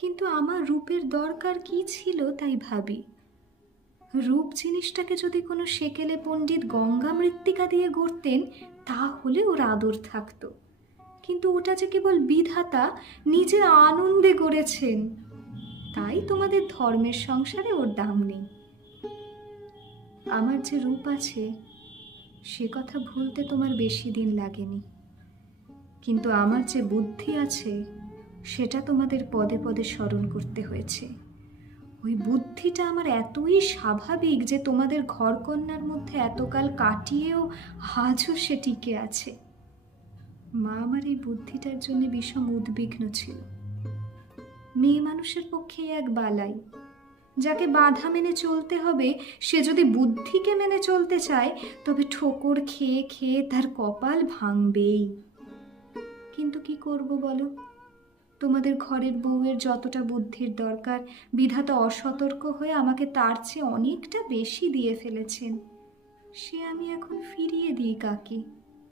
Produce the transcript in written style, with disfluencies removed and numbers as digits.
কিন্তু আমার রূপের দরকার কি ছিল তাই ভাবি। রূপ জিনিসটাকে যদি কোনো সেকেলে পণ্ডিত গঙ্গা মৃত্তিকা দিয়ে গড়তেন তাহলে ওর আদর থাকতো, কিন্তু ওটা যে কেবল বিধাতা নিজের আনন্দে গড়েছেন, তাই তোমাদের ধর্মের সংসারে ওর দাম নেই। আমার যে রূপ আছে সে কথা ভুলতে তোমার বেশি দিন লাগেনি, কিন্তু আমার যে বুদ্ধি আছে সেটা তোমাদের পদে পদে স্মরণ করতে হয়েছে। ওই বুদ্ধিটা আমার এতই স্বাভাবিক যে তোমাদের ঘরকন্যার মধ্যে এতকাল কাটিয়েও আজও সে টিকে আছে। মা আমার এই বুদ্ধিটার জন্য বিষম উদ্বিগ্ন ছিল। মেয়ে মানুষের পক্ষে এক বালাই, যাকে বাধা মেনে চলতে হবে সে যদি বুদ্ধিকে মেনে চলতে চায় তবে ঠোকর খেয়ে খেয়ে তার কপাল ভাঙবেই। কিন্তু কি করব বলো, তোমাদের ঘরের বউয়ের যতটা বুদ্ধির দরকার বিধাতা অসতর্ক হয়ে আমাকে তার চেয়ে অনেকটা বেশি দিয়ে ফেলেছেন। সে আমি এখন ফিরিয়ে দিই কাকে?